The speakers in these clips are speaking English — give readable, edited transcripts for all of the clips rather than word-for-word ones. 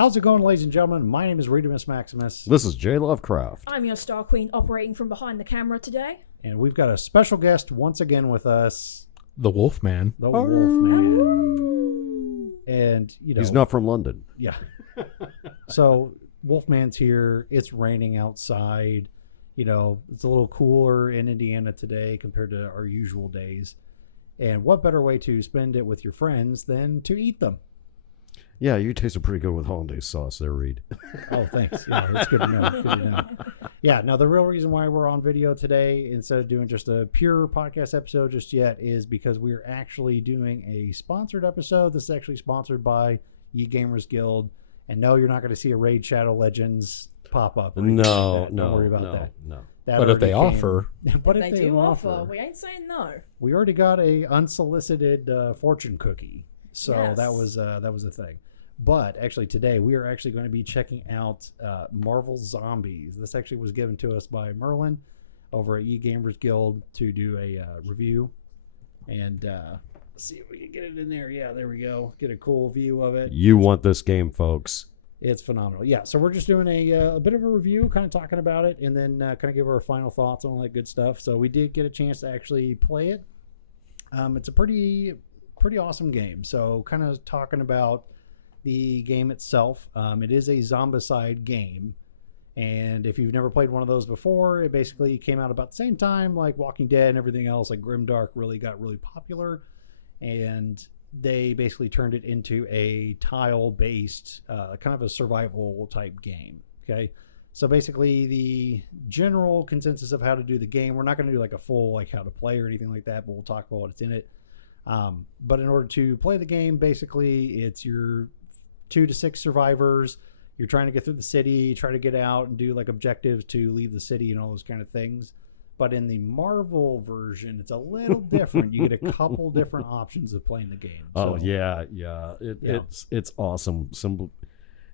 How's it going, ladies and gentlemen? My name is Redemus Maximus. This is J. Lovecraft. I'm your Star Queen operating from behind the camera today. And we've got a special guest once again with us. The Wolfman. The Wolfman. And, you know. He's not from London. Yeah. So, Wolfman's here. It's raining outside. You know, it's a little cooler in Indiana today compared to our usual days. And what better way to spend it with your friends than to eat them? Yeah, you tasted pretty good with hollandaise sauce there, Reed. Oh, thanks. Yeah, that's good to know. Good to know. Yeah, now the real reason why we're on video today instead of doing just a pure podcast episode just yet is because we're actually doing a sponsored episode. This is actually sponsored by Ye Gamers Guild. And no, you're not going to see a Raid Shadow Legends pop up. No, Don't worry about that. No. But if they offer. But if if they do offer, we ain't saying no. We already got a unsolicited fortune cookie. So Yes. that was a thing. But actually today we are actually going to be checking out Marvel Zombies. This actually was given to us by Merlin over at Ye Gamers Guild to do a review. And let's see if we can get it in there. Yeah, there we go. Get a cool view of it. You want this game, folks. It's phenomenal. Yeah, so we're just doing a bit of a review, kind of talking about it, and then kind of give our final thoughts on all that good stuff. So we did get a chance to actually play it. It's a pretty awesome game. So kind of talking about the game itself. It is a Zombicide game. And if you've never played one of those before, it basically came out about the same time like Walking Dead and everything else. Like Grimdark really got really popular. And they basically turned it into a tile-based, kind of a survival type game. Okay. So basically the general consensus of how to do the game, we're not going to do like a full like how to play or anything like that, but we'll talk about what's in it. But in order to play the game, basically it's your 2 to 6 survivors. You're trying to get through the city, try to get out and do like objectives to leave the city and all those kind of things. But in the Marvel version, it's a little different. You get a couple different options of playing the game. Oh, yeah. It's awesome.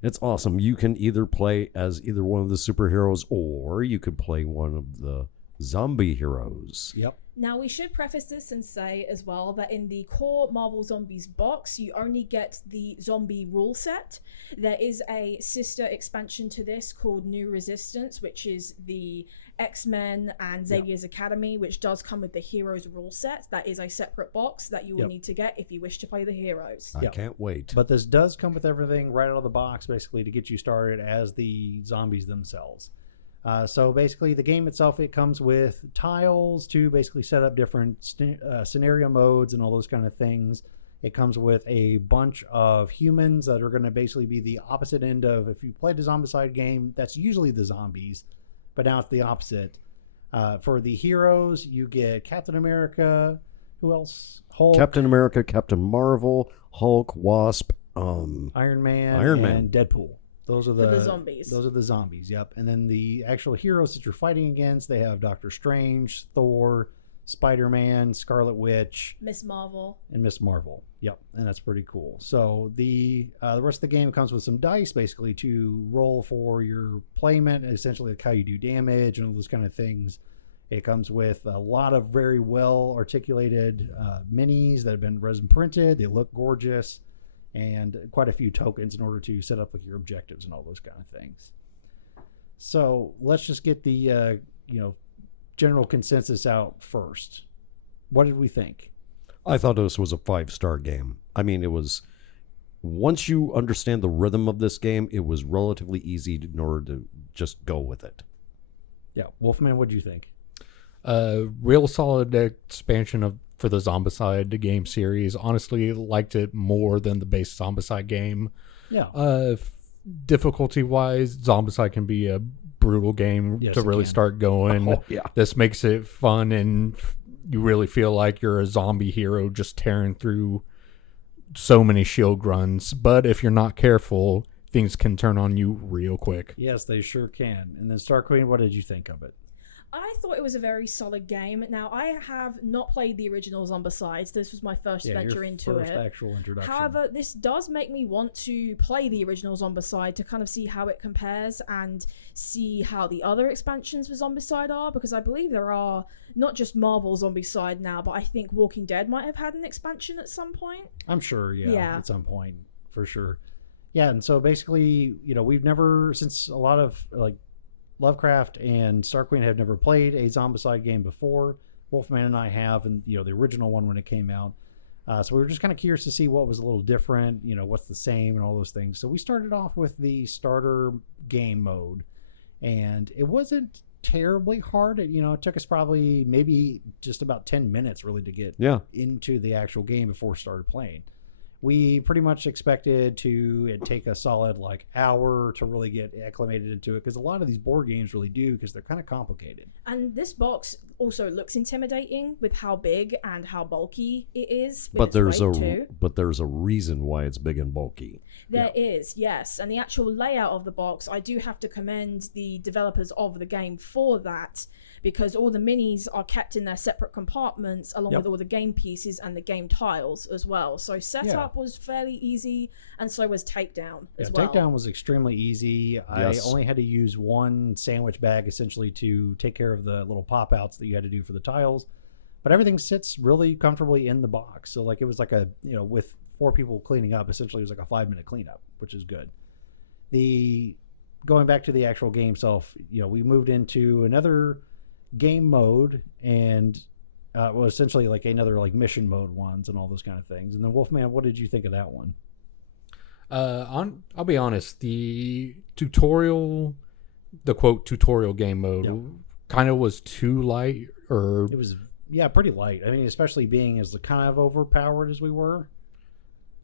It's awesome. You can either play as either one of the superheroes or you could play one of the zombie heroes. Yep. Now, we should preface this and say as well that in the core Marvel Zombies box, you only get the zombie rule set. There is a sister expansion to this called New Resistance, which is the X-Men and Xavier's Academy, which does come with the Heroes rule set. That is a separate box that you will need to get if you wish to play the Heroes. I can't wait. But this does come with everything right out of the box, basically, to get you started as the zombies themselves. So basically the game itself, it comes with tiles to basically set up different scenario modes and all those kind of things. It comes with a bunch of humans that are going to basically be the opposite end of, if you played a Zombicide game, that's usually the zombies, but now it's the opposite. For the heroes, you get Captain America, who else? Hulk. Captain America, Captain Marvel, Hulk, Wasp, Iron Man, and Deadpool. Those are the zombies. Those are the zombies, yep. And then the actual heroes that you're fighting against, they have Doctor Strange, Thor, Spider-Man, Scarlet Witch, Miss Marvel. And Miss Marvel. Yep, and that's pretty cool. So the rest of the game comes with some dice, basically, to roll for your playment, essentially like how you do damage and all those kind of things. It comes with a lot of very well-articulated minis that have been resin printed. They look gorgeous. And quite a few tokens in order to set up like your objectives and all those kind of things. So let's just get the general consensus out first. What did we think? I thought this was a 5-star game. I mean, it was, once you understand the rhythm of this game, it was relatively easy in order to just go with it. Yeah, Wolfman, what did you think? Real solid expansion for the Zombicide game series. Honestly, liked it more than the base Zombicide game. Yeah. Difficulty-wise, Zombicide can be a brutal game to really start going. Oh, yeah. This makes it fun, and you really feel like you're a zombie hero just tearing through so many shield runs. But if you're not careful, things can turn on you real quick. Yes, they sure can. And then Star Queen, what did you think of it? I thought it was a very solid game. Now, I have not played the original Zombicide. This was my first venture into first it. Actual introduction. However, this does make me want to play the original Zombicide to kind of see how it compares and see how the other expansions for Zombicide are, because I believe there are not just Marvel Zombicide now, but I think Walking Dead might have had an expansion at some point. I'm sure, yeah. At some point, for sure. Yeah, and so basically, we've never, since a lot of like Lovecraft and Star Queen have never played a Zombicide game before. Wolfman and I have, and the original one when it came out. So we were just kind of curious to see what was a little different, what's the same and all those things. So we started off with the starter game mode, and it wasn't terribly hard. It took us probably maybe just about 10 minutes really to get into the actual game before we started playing. We pretty much expected it take a solid like hour to really get acclimated into it, because a lot of these board games really do, because they're kind of complicated. And this box also looks intimidating with how big and how bulky it is. But there's a reason why it's big and bulky. There is, yes. And the actual layout of the box, I do have to commend the developers of the game for that, because all the minis are kept in their separate compartments along with all the game pieces and the game tiles as well. So setup was fairly easy, and so was takedown as well. Takedown was extremely easy. Yes. I only had to use one sandwich bag essentially to take care of the little pop outs that you had to do for the tiles, but everything sits really comfortably in the box. So like it was like a, with 4 people cleaning up, essentially it was like a 5-minute cleanup, which is good. Going back to the actual game itself, we moved into another game mode, and essentially like another like mission mode ones and all those kind of things. And then Wolfman, what did you think of that one? I'll be honest, the quote tutorial game mode kind of was too light, or it was pretty light. I mean, especially being as kind of overpowered as we were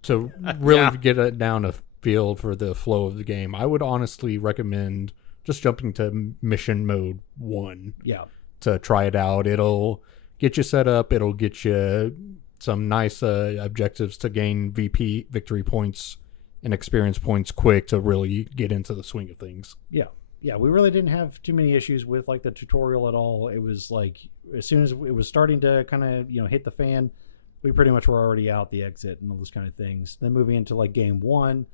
to really get it down a feel for the flow of the game. I would honestly recommend just jumping to mission mode 1. Yeah. To try it out. It'll get you set up. It'll get you some nice objectives to gain victory points and experience points quick to really get into the swing of things. Yeah. Yeah, we really didn't have too many issues with like the tutorial at all. It was like as soon as it was starting to kind of, hit the fan, we pretty much were already out the exit and all those kind of things. Then moving into like game 1,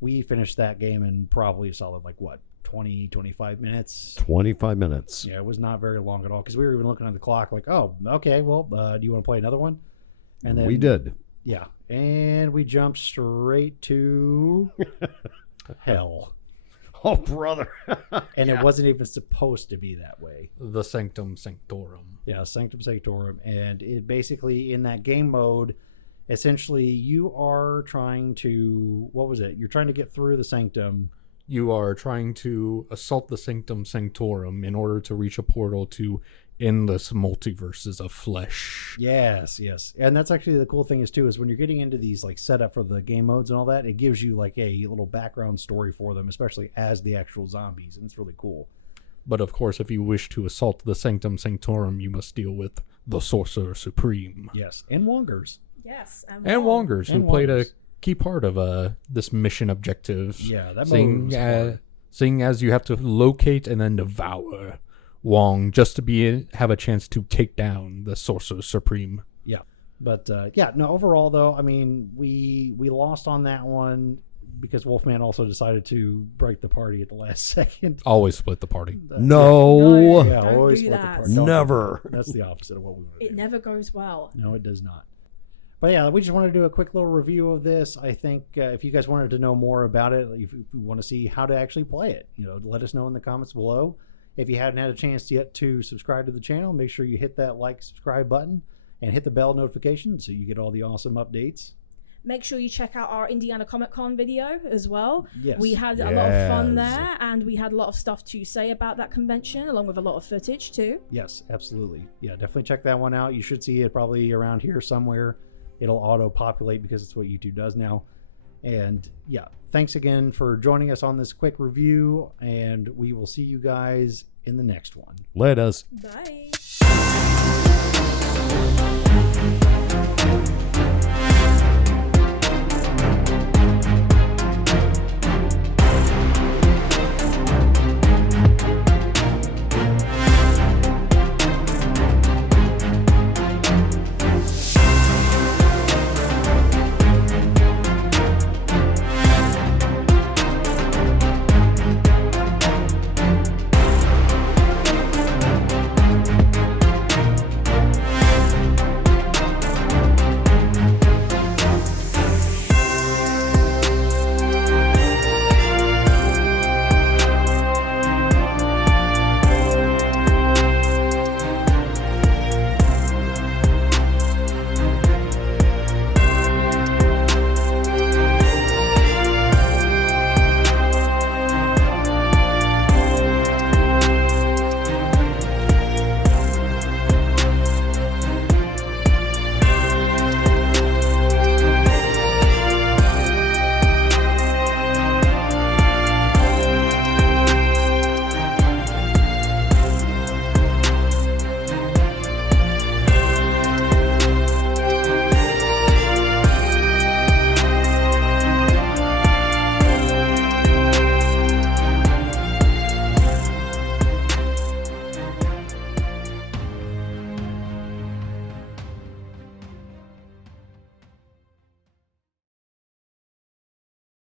we finished that game in probably a solid like 25 minutes. 25 minutes. Yeah, it was not very long at all, because we were even looking at the clock like, oh, okay, well, do you want to play another one? And then we did. Yeah, and we jumped straight to hell. Oh, brother. And it wasn't even supposed to be that way. The Sanctum Sanctorum. Yeah, Sanctum Sanctorum. And it basically, in that game mode, essentially you are trying to, you're trying to get through the Sanctum. You are trying to assault the Sanctum Sanctorum in order to reach a portal to endless multiverses of flesh. Yes. And that's actually the cool thing is when you're getting into these like setup for the game modes and all that, it gives you like a little background story for them, especially as the actual zombies, and it's really cool. But of course, if you wish to assault the Sanctum Sanctorum, you must deal with the Sorcerer Supreme. Yes, and Wongers. Yes, and Wongers, who played a key part of this mission objective. Yeah, that seeing as you have to locate and then devour Wong just to have a chance to take down the Sorcerer Supreme. Yeah, but overall though, I mean, we lost on that one because Wolfman also decided to break the party at the last second. Always split the party. No. Yeah, don't always do split that. the party. Never. That's the opposite of what we want to do. It never goes well. No, it does not. But yeah, we just wanted to do a quick little review of this. I think if you guys wanted to know more about it, if you want to see how to actually play it, let us know in the comments below. If you hadn't had a chance yet to subscribe to the channel, make sure you hit that subscribe button and hit the bell notification so you get all the awesome updates. Make sure you check out our Indiana Comic Con video as well. Yes. We had a lot of fun there, and we had a lot of stuff to say about that convention, along with a lot of footage too. Yes, absolutely. Yeah, definitely check that one out. You should see it probably around here somewhere. It'll auto-populate because it's what YouTube does now. And yeah, thanks again for joining us on this quick review, and we will see you guys in the next one. Let us. Bye.